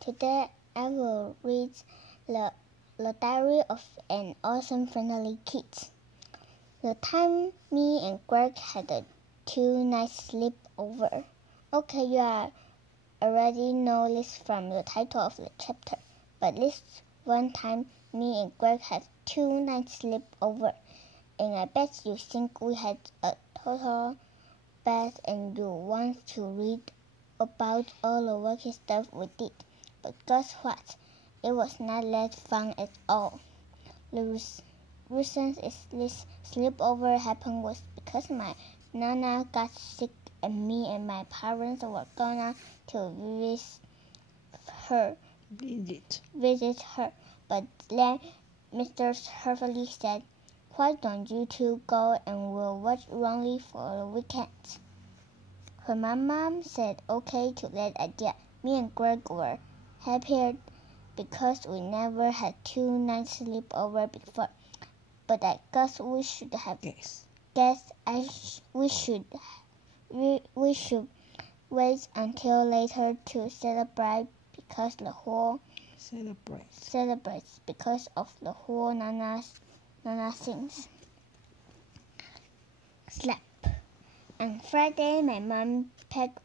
Today I will read the Diary of an Awesome Friendly Kid. The time me and Greg had a 2-night sleepover. Okay, you already know this from the title of the chapter, but this one time me and Greg had 2-night sleepover, and I bet you think we had a total blast and you want to read about all the wacky stuff we did. But guess what? It was not that fun at all. The reason this sleepover happened was because my Nana got sick and me and my parents were gonna to visit her. But then Mr. Hervey said, "Why don't you two go and we'll watch Ronnie for the weekend?" When my mom said okay to that idea, me and Greg were happier because we never had 2-night sleepover before. But I guess we should have. We should wait until later to celebrate because of the whole Nana things. Slap. On Friday, my mom packed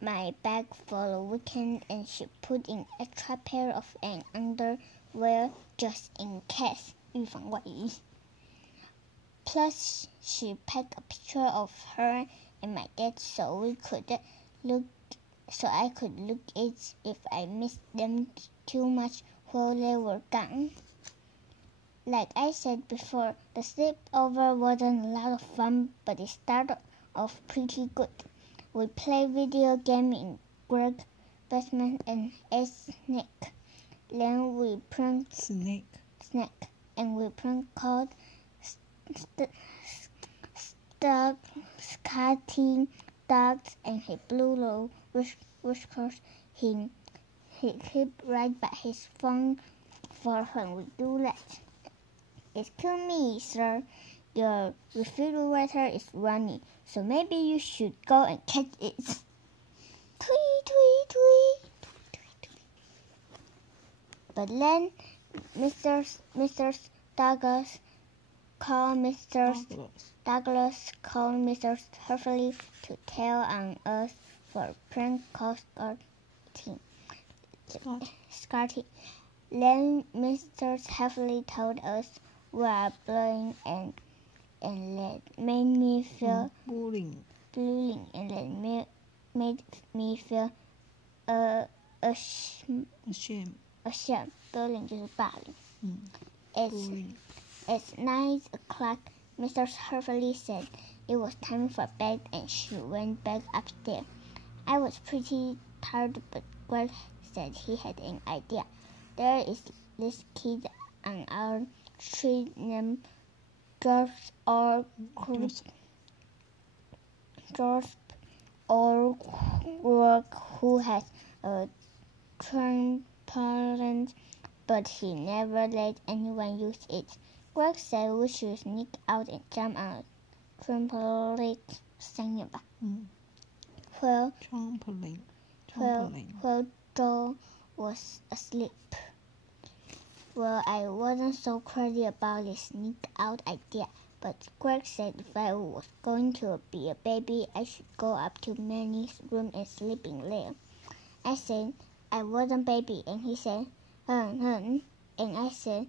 my bag for the weekend and she put in extra pair of underwear just in case. 预防万一. Plus, she packed a picture of her and my dad so I could look it if I missed them too much while they were gone. Like I said before, the sleepover wasn't a lot of fun, but it started off pretty good. We played video game in Greg's basement and ate snake. Then we pranked snake. And we prank called scatting dogs, and he blew the whiskers he kept right by his phone for when we do that. "Excuse me, sir, your refrigerator is running, so maybe you should go and catch it." Tweet, tweet, tweet, tweet, tweet. But then Mr. Douglas called Mr. Hervey to tell on us for prank call Scotty. Then Mr. Hervey told us we are bullying and that made me feel bullying and that made me feel ashamed. Bullying 就是霸凌。At 9 o'clock, Mr. Hervey said it was time for bed and she went back upstairs. I was pretty tired, but Greg said he had an idea. There is this kid on our street named George who has a trampoline, but he never let anyone use it. Greg said we should sneak out and jump on a trampoline. 3年吧。While Joe was asleep. Well, I wasn't so crazy about the sneak out idea, but Greg said if I was going to be a baby, I should go up to Manny's room and sleep in there. I said I wasn't baby, and he said, and I said,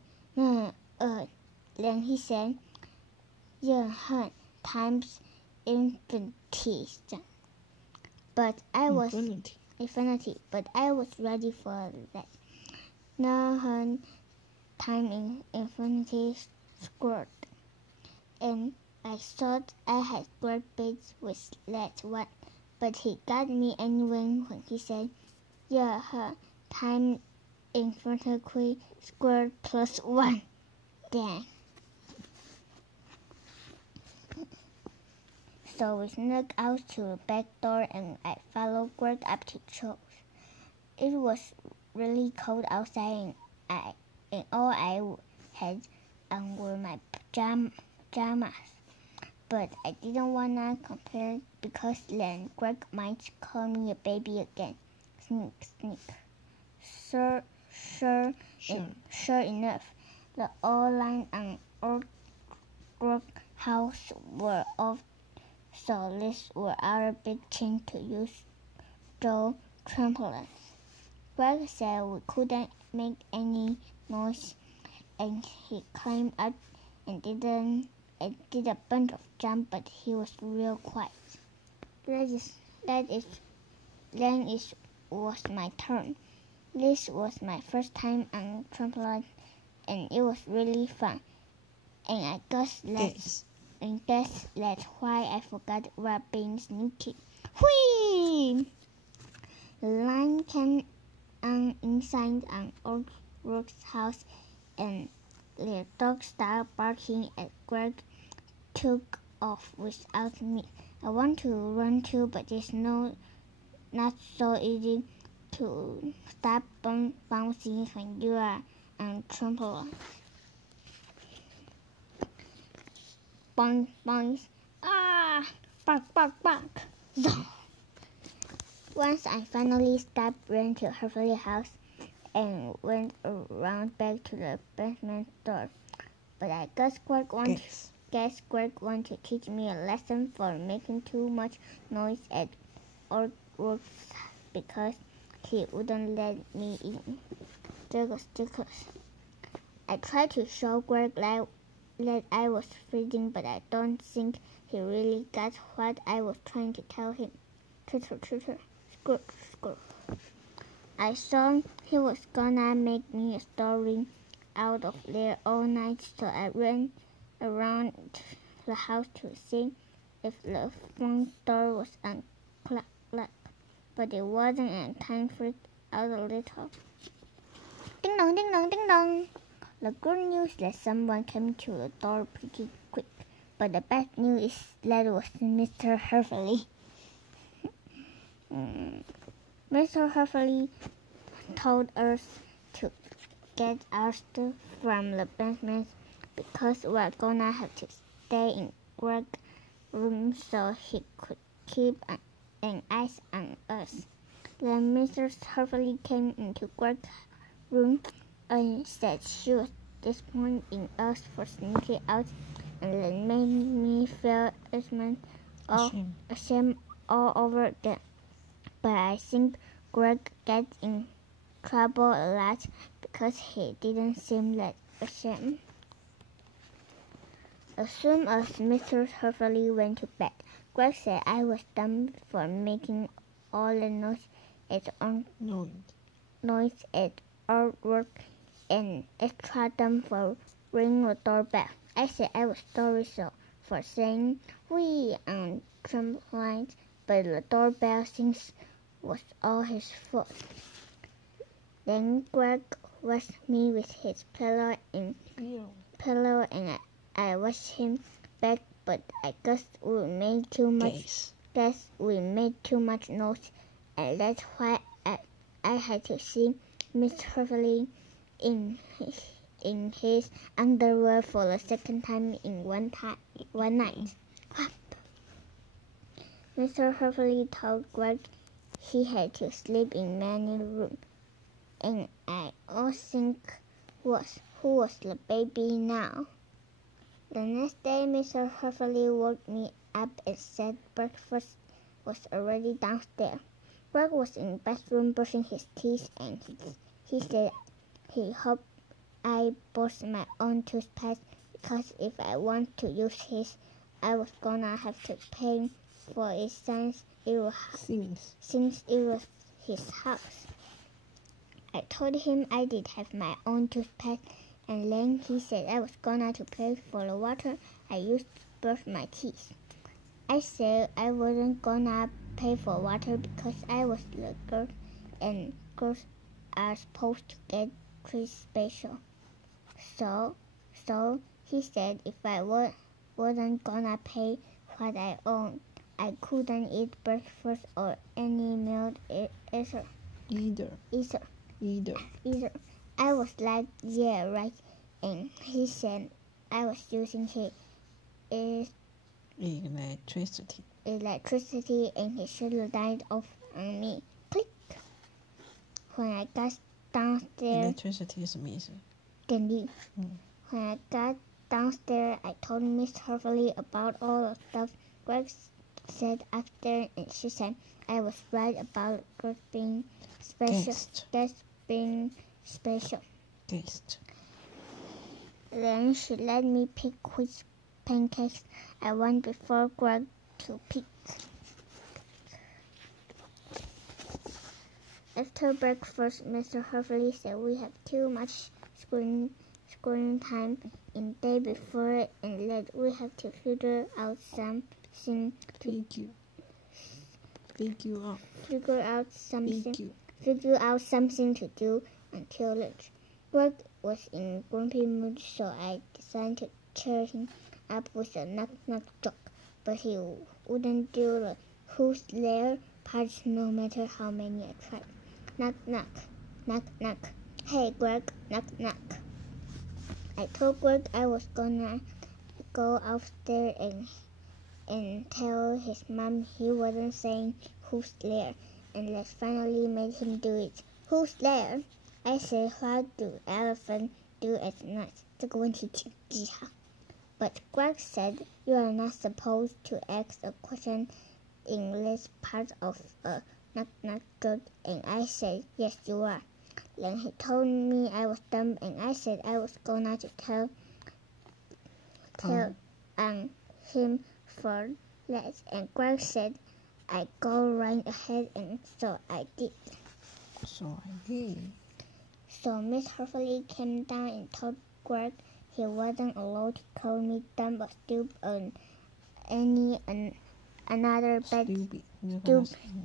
Then he said, times infinity. But I was infinity. But I was ready for that. Time infinity squared, and I thought I had great bits with that one, but he got me anyway when he said, time infinity squared plus 1. Dang. So we snuck out to the back door and I followed Greg up to Joe's. It was really cold outside and all I had on were my pajamas. But I didn't want to complain because then Greg might call me a baby again. Sneak. Sure enough, the old line and old house were off, so this was our big chance to use Joe's trampoline. Greg said we couldn't make any noise, and he climbed up and did a bunch of jumps, but he was real quiet. Then it was my turn. This was my first time on trampoline, and it was really fun. And I guess that's why I forgot about being sneaky. Whee! The line came on inside an old Rook's house, and the dog started barking at Greg. Took off without me. I want to run too, but it's not so easy to stop bouncing when you are on trampoline. Boing, boing. Ah! Bark, bark, bark. Once I finally stopped, ran to Hervey's house and went around back to the basement door. But I guess Greg wanted to teach me a lesson for making too much noise at old Rook's because he wouldn't let me in. Stickers. I tried to show Greg that I was freezing, but I don't think he really got what I was trying to tell him. Twitter, squirt. I thought he was gonna make me a story out of there all night, so I ran around the house to see if the front door was unlocked, but it wasn't, and time freaked out a little. Ding dong, ding dong, ding dong. The good news is that someone came to the door pretty quick, but the bad news is that it was Mr. Hervey. Mr. Hervey told us to get our stuff from the basement because we're gonna have to stay in Greg's room so he could keep an eye on us. Then Mrs. Hervey came into Greg's room and said she was disappointed in us for sneaking out, and then made me feel ashamed all over again. But I think Greg gets in trouble a lot because he didn't seem that ashamed. As soon as Mr. Hervey went to bed, Greg said I was dumb for making all the noise at our work and extra dumb for ringing the doorbell. I said I was sorry for saying we on trampolines, but the doorbell things was all his fault. Then Greg washed me with his pillow and I washed him back, but I guess we made too much noise, and that's why I had to see Mr. Hervey in his underwear for the second time in one night. Mr. Hervey told Greg he had to sleep in many rooms, and I all think who was the baby now. The next day, Mr. Hervey woke me up and said breakfast was already downstairs. Greg was in the bathroom brushing his teeth, and he said he hoped I bought my own toothpaste because if I want to use his, I was gonna have to pay for it since it was his house. I told him I did have my own toothpaste, and then he said I was gonna to pay for the water I used to brush my teeth. I said I wasn't gonna pay for water because I was the girl, and girls are supposed to get treated special. So he said if I wasn't gonna pay what I owned, I couldn't eat breakfast or any meal either. I was like, yeah, right. And he said I was using his electricity and he should have died off on me. Click. When I got downstairs. Electricity 什么意思？电力。When I got downstairs, I told Miss Hartley about all the stuff Greg said after, and she said I was right about Greg being special. Guest being special. Guest. Then she let me pick which pancakes I want before Greg to pick. After breakfast, Mr. Hartley said we have too much screen time in day before and that we have to figure out something to do until lunch. Greg was in a grumpy mood, so I decided to cheer him up with a knock-knock joke, but he wouldn't do the who's there part no matter how many I tried. Knock, knock, knock, knock. Hey, Greg, knock, knock. I told Greg I was gonna go upstairs and tell his mom he wasn't saying who's there, and that finally made him do it. Who's there? I said, what do elephants do at night? 这个问题请记好。But Greg said you are not supposed to ask a question in this part of a knock-knock joke, and I said, yes, you are. Then he told me I was dumb, and I said I was gonna to tell on him for that, and Greg said I go right ahead, and so I did. So Miss Hartley came down and told Greg he wasn't allowed to call me dumb or stupid or any another bad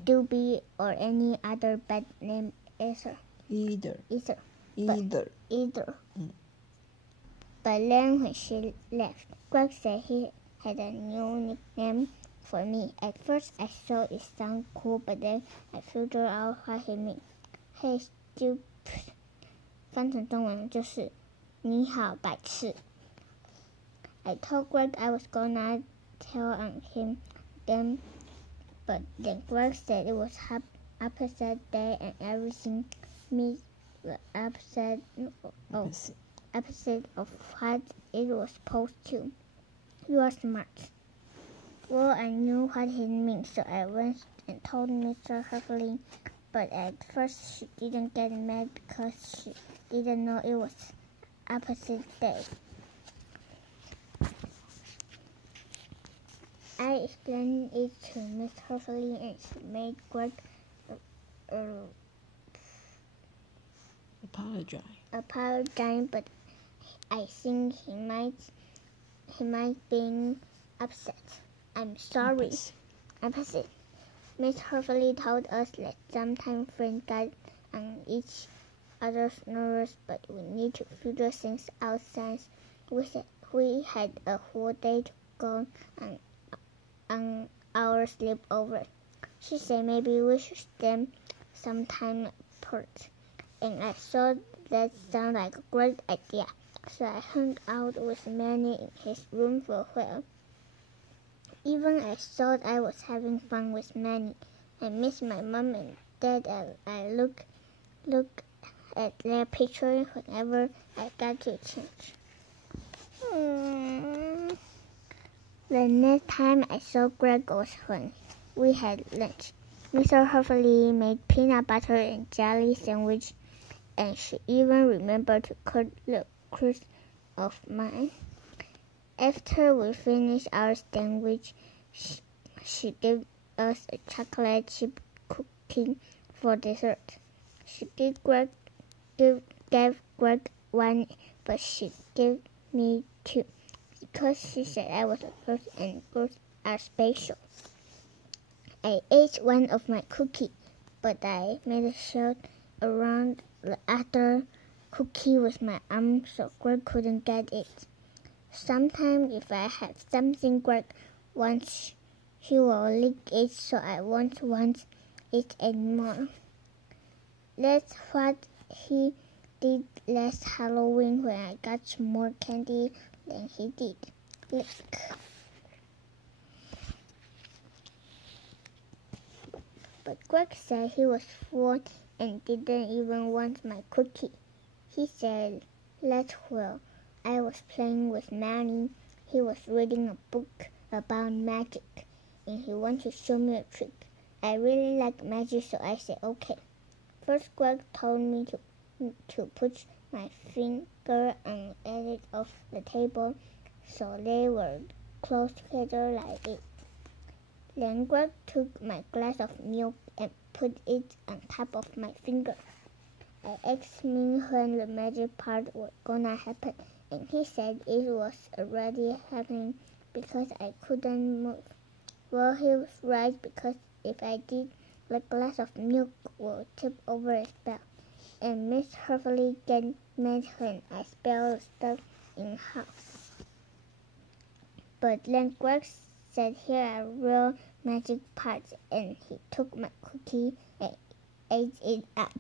doobie or any other bad name either. But then when she left, Greg said he had a new nickname for me. At first I thought it sounded cool, but then I figured out what he meant. Hey, stupid. 翻成中文就是你好白痴。I told Greg I was gonna tell on him then, but then Greg said it was opposite day and everything means the opposite of what it was supposed to. You are smart. Well, I knew what he meant, so I went and told Mr. Hartley, but at first she didn't get mad because she didn't know it was opposite day. I explained it to Miss Hartley and she made Greg apologize, but I think he might be upset. I'm sorry. Opposite. Miss Hartley told us that sometimes friends get on each other's nerves, but we need to figure things out since we had a whole day to go on our sleepover. She said maybe we should spend some time apart, and I thought that sounded like a great idea, so I hung out with Manny in his room for a while. Even I thought I was having fun with Manny. I missed my mom and dad as I look at their picture whenever I got to change. The next time I saw Greg was when we had lunch. Mr. Hartley made peanut butter and jelly sandwich, and she even remembered to cut the crust of mine. After we finished our sandwich, she gave us a chocolate chip cookie for dessert. She gave Greg one, but she gave me two, because she said I was a girl and girls are special. I ate one of my cookies, but I made a shot around the other cookie with my arm so Greg couldn't get it. Sometimes if I have something Greg wants, he will lick it, so I won't want it anymore. That's what he did last Halloween when I got more candy than he did. Lick. But Greg said he was full and didn't even want my cookie. He said that while I was playing with Manny, he was reading a book about magic, and he wanted to show me a trick. I really like magic, so I said okay. First, Greg told me to put my finger on the edge of the table so they were close together like it. Then Greg took my glass of milk and put it on top of my finger. I asked him when the magic part was gonna happen, and he said it was already happening because I couldn't move. Well, he was right, because if I did, the glass of milk would tip over a spell, and Miss Hurley get mad when I spilled the stuff in half. But then Greg said here are real magic parts, and he took my cookie and ate it up.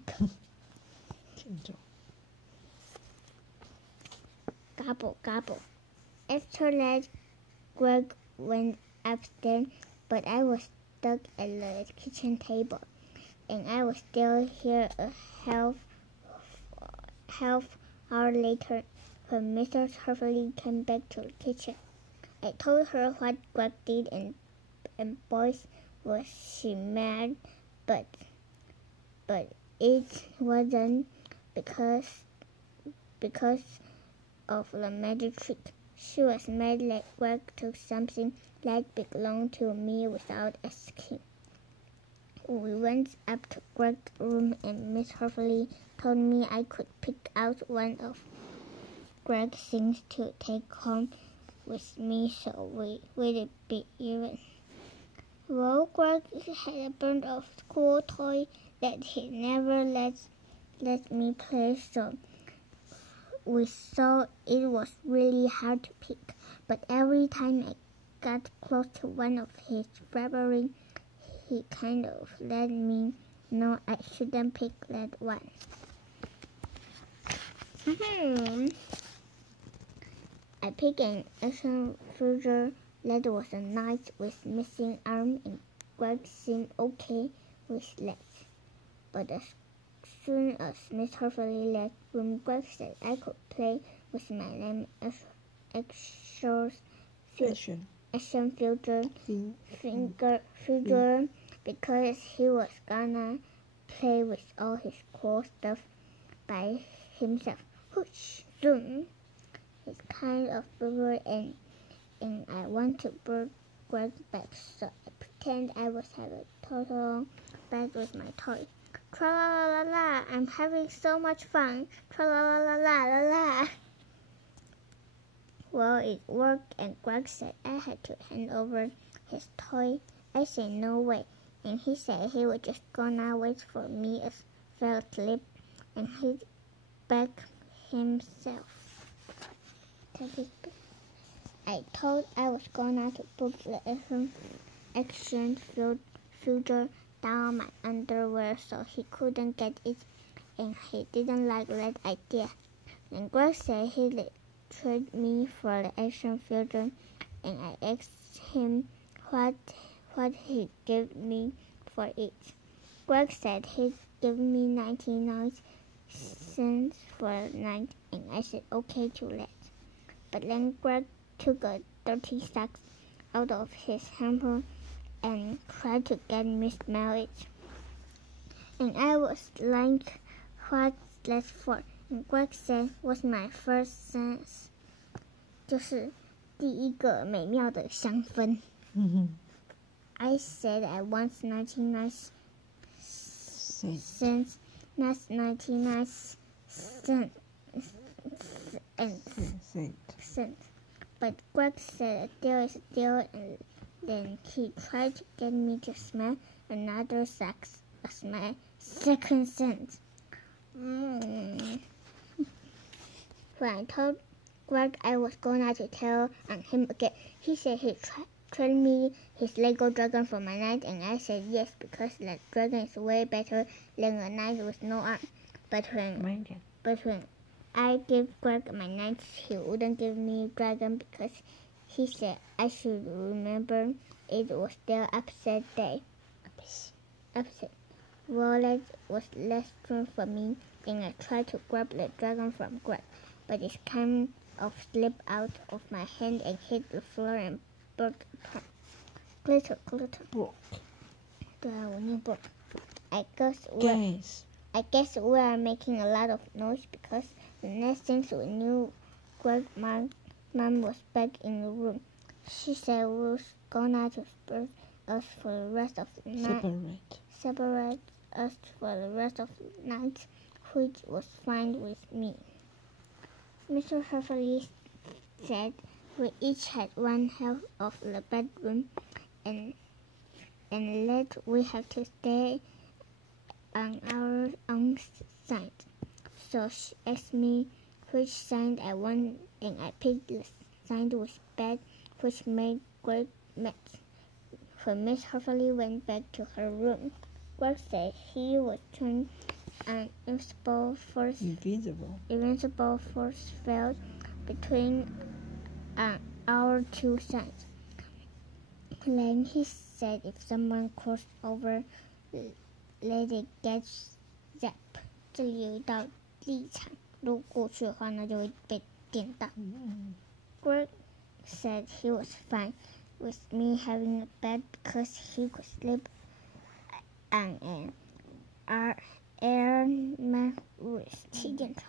Gobble, gobble. After that, Greg went upstairs, but I was stuck at the kitchen table, and I was still here a half hour later when Mrs. Hurley came back to the kitchen. I told her what Greg did, and boys, was she mad, but it wasn't because of the magic trick. She was mad that Greg took something that belonged to me without asking. We went up to Greg's room, and Miss Hurley told me I could pick out one of Greg's things to take home with me, so we'd be even. Well, Greg had a bunch of cool toy that he never let me play, so we saw it was really hard to pick. But every time I got close to one of his favorites, he kind of let me know I shouldn't pick that one. I picked an action figure that was a knight with missing arm, and Greg seemed okay with that. But as soon as Miss Hurley left room, Greg said I could play with my name action figure because he was gonna play with all his cool stuff by himself. Whoosh, zoom. It's kind of bigger, and I want to bring Greg back, so I pretend I was having a total bag with my toy. Tra-la-la-la-la, I'm having so much fun. Tra-la-la-la-la-la-la. Well, it worked, and Greg said I had to hand over his toy. I said no way, and he said he was just gonna wait for me as fell asleep and hit back himself. I thought I was gonna to put the action figure down my underwear so he couldn't get it, and he didn't like that idea. And Greg said he'd trade me for the action figure, and I asked him what he'd give me for it. Greg said he'd give me 99 cents for a night, and I said okay to that. But then Greg took a dirty sock out of his hamper and tried to get me smell it. And I was like, what's that for? And Greg said was my first sense. 就是第一个美妙的香氛。I said I want 99 cents, not 99 cents. But Greg said a deal is a deal, and then he tried to get me to smell another sack as my second cent. When I told Greg I was going to tell on him again, he said he'd trade me his Lego dragon for my knight, and I said yes, because that dragon is way better than a knight with no arm. But when I gave Greg my knight, he wouldn't give me dragon because he said I should remember it was their upset day. Violet was less strong for me, and I tried to grab the dragon from Greg, but it kind of slipped out of my hand and hit the floor and broke apart. Glitter. Broke. 对啊，我念 broke. I guess we are making a lot of noise because the next thing we knew, Greg's mom was back in the room. She said we was gonna disperse us for the rest of the night. Separate us for the rest of the night, which was fine with me. Mr. Hurley said we each had one half of the bedroom, and that we had to stay on our own side. So she asked me which side I want, and I picked the side with bed, which made great mess. When Miss Hurley went back to her room, Greg said he would turn an invincible force field between our two sides. Then he said if someone crossed over, let it get zapped. 这里有一道立场，如果过去的话，那就会被电到。Greg said he was fine with me having a bed because he could sleep on an air mattress 气垫床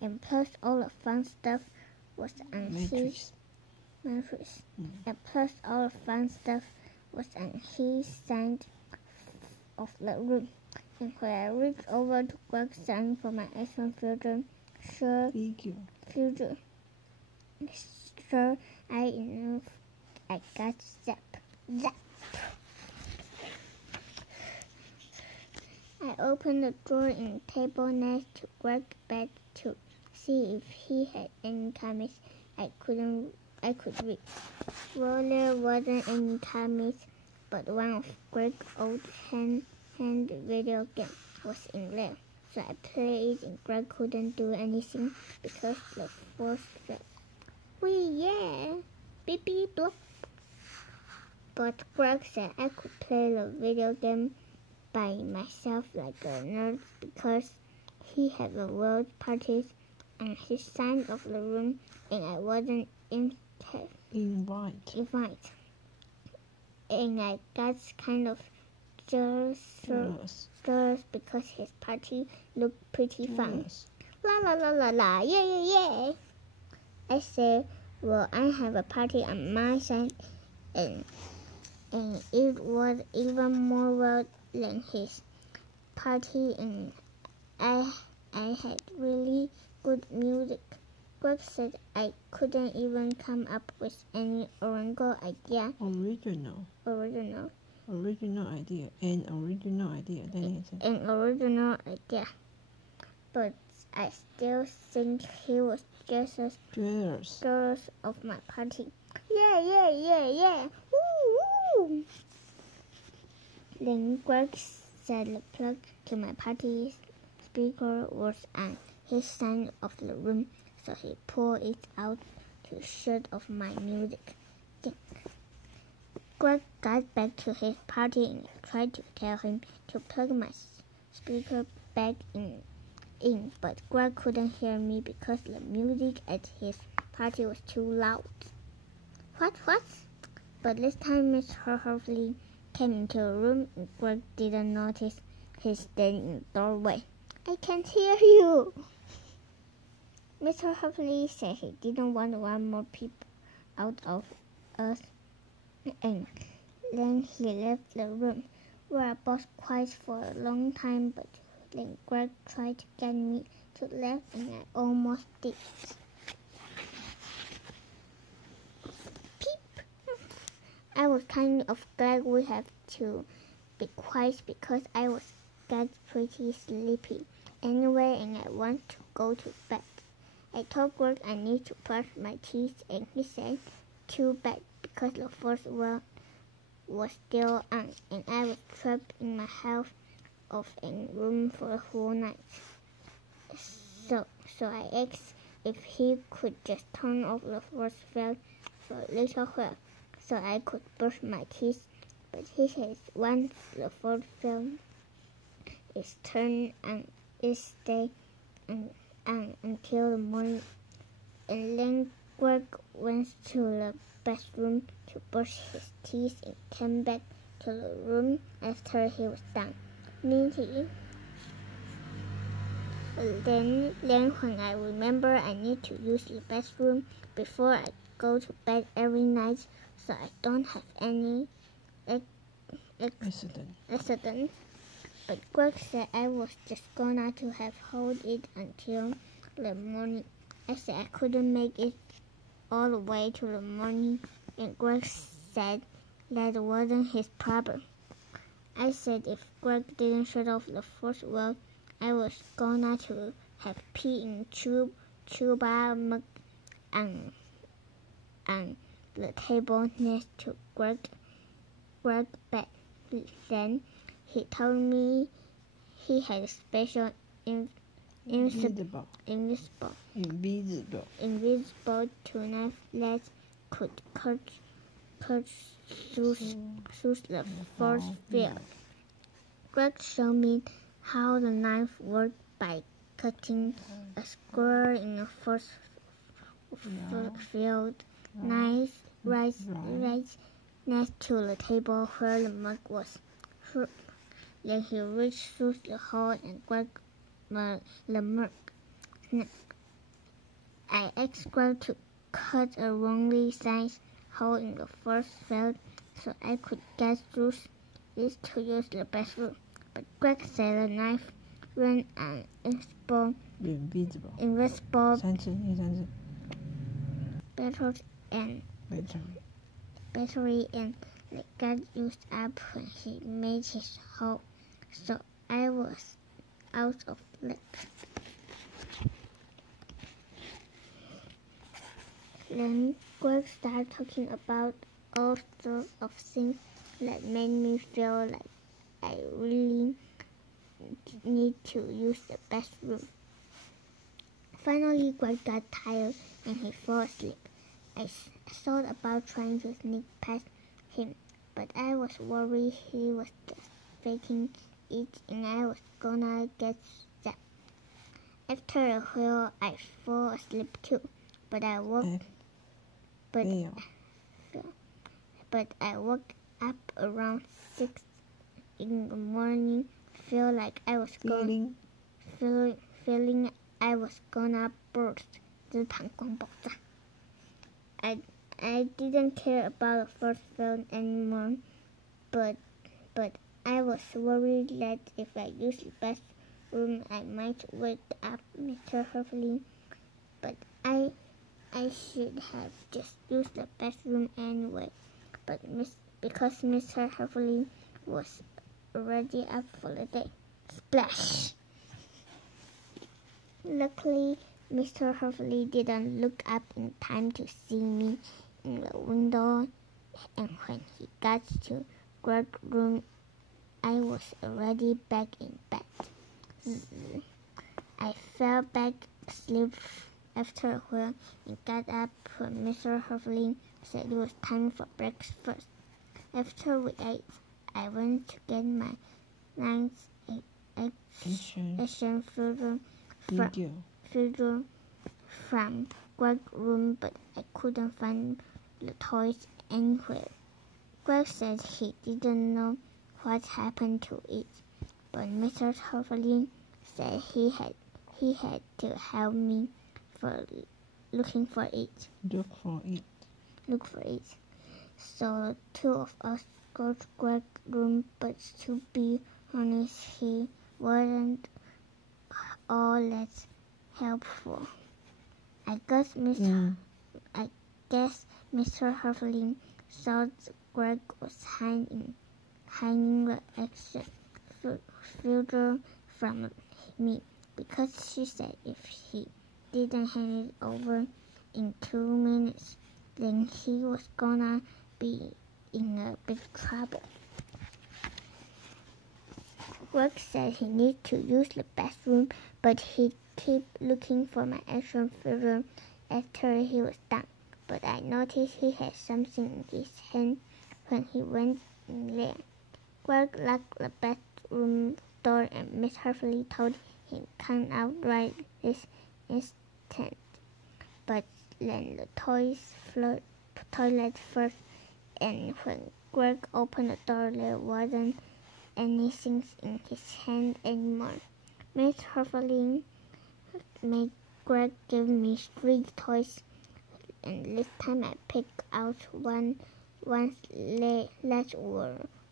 and plus all the fun stuff was on his mattress. And plus all the fun stuff was on his side of the room. And when I reached over to Greg's side for my action figure, sure I knew I got zap. I opened the drawer in the table next to Greg's bed to see if he had any comics I could read. Well, there wasn't any comics, but one of Greg's old hand video games was in there. So I played it, and Greg couldn't do anything because the force fell. Yeah, beep beep bloop. But Greg said I could play the video game by myself like a nerd because he had the world parties on his side of the room and I wasn't invite. And I got kind of jealous because his party looked pretty fun. La, yeah. I said, well, I have a party on my side, and it was even more wild than his party, and I had really good music. Greg said I couldn't even come up with any original idea. Original idea. An original idea. But I still think he was just as jealous of my party. Yeah. Woo. Then Greg said the plug to my party speaker was on his side of the room, so he pulled it out to shut off my music. Greg got back to his party and I tried to tell him to plug my speaker back in, but Greg couldn't hear me because the music at his party was too loud. What? But this time Miss Hurley came into the room and Greg didn't notice he stayed in the doorway. I can't hear you. Mr. Hurley said he didn't want more people out of us, and then he left the room. We were both quiet for a long time, but then Greg tried to get me to laugh, and I almost did. Peep! I was kind of glad we had to be quiet because I was getting pretty sleepy anyway, and I want to go to bed. I told Greg I need to brush my teeth, and he said, too bad, because the first one was still on, and I was trapped in my house of a room for the whole night. So I asked if he could just turn off the force field for a little while so I could brush my teeth, but he said once the force field its turn and it stayed on until the morning. And then Greg went to the bathroom to brush his teeth and came back to the room after he was done. Then when I remember I need to use the bathroom before I go to bed every night so I don't have any accident. But Greg said I was just gonna to have hold it until the morning. I said I couldn't make it all the way to the morning, and Greg said that wasn't his problem. I said if Greg didn't shut off the first well, I was gonna to have pee in tuba mug on the table next to Greg's bed. Then he told me he had a special invisible tunic that could cut through the force field. Greg showed me how the knife worked by cutting a square in the force field, right next to the table where the mug was. Then he reached through the hole and grabbed the mug. I asked Greg to cut a wrongly sized hole in the force field so I could get through it to use the bathroom. But Greg said the knife ran an invisible battery and it got used up when he made his hole, so I was out of luck. Then Greg started talking about all sorts of things that made me feel like I really need to use the bathroom. Finally, Greg got tired and he fell asleep. I thought about trying to sneak past him, but I was worried he was just faking it and I was gonna get zapped. After a while, I fell asleep too, but I woke up around 6 in the morning, feeling I was gonna burst. 就是膀胱爆炸. I didn't care about the first film anymore, but I was worried that if I used the bathroom, I might wake up Mr. Hurley. But I should have just used the bathroom anyway. But because Mr. Hurley was already up for the day. Splash! Luckily, Mr. Hurley didn't look up in time to see me in the window, and when he got to Greg's room, I was already back in bed. I fell back asleep after a while and got up when Mr. Hurley said it was time for breakfast. After we ate, I went to get my ninth action figure from Greg's room, but I couldn't find the toys anywhere. Greg said he didn't know what happened to it, but Mr. Hurley said he had to help me for looking for it. Look for it. So the two of us go to Greg's room, but to be honest, he wasn't all that helpful. I guess Mr. Hurley thought Greg was hiding the action figure from me because she said if he didn't hand it over in 2 minutes, then he was gonna be in a big trouble. Greg said he needed to use the bathroom, but he kept looking for my action figure after he was done. But I noticed he had something in his hand when he went in there. Greg locked the bathroom door, and Miss Harfley told him come out right this instant. But then the toilet first, and when Greg opened the door, there wasn't anything in his hand anymore. Miss Harfley made Greg give me 3 toys, and this time I picked out one's legs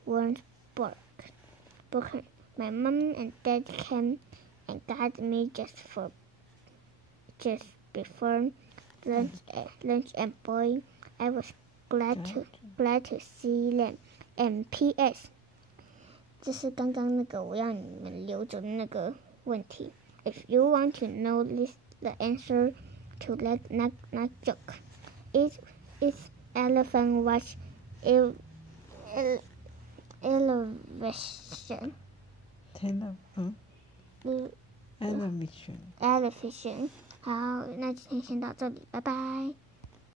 weren't broken. My mom and dad came and got me just before lunch, and boy, I was glad to see them. And P.S. 这是刚刚那个我要你们留着的那个问题。If you want to know the answer to that knock joke, is elephant watch elevation. Elevation. 好，那今天先到这里，拜拜。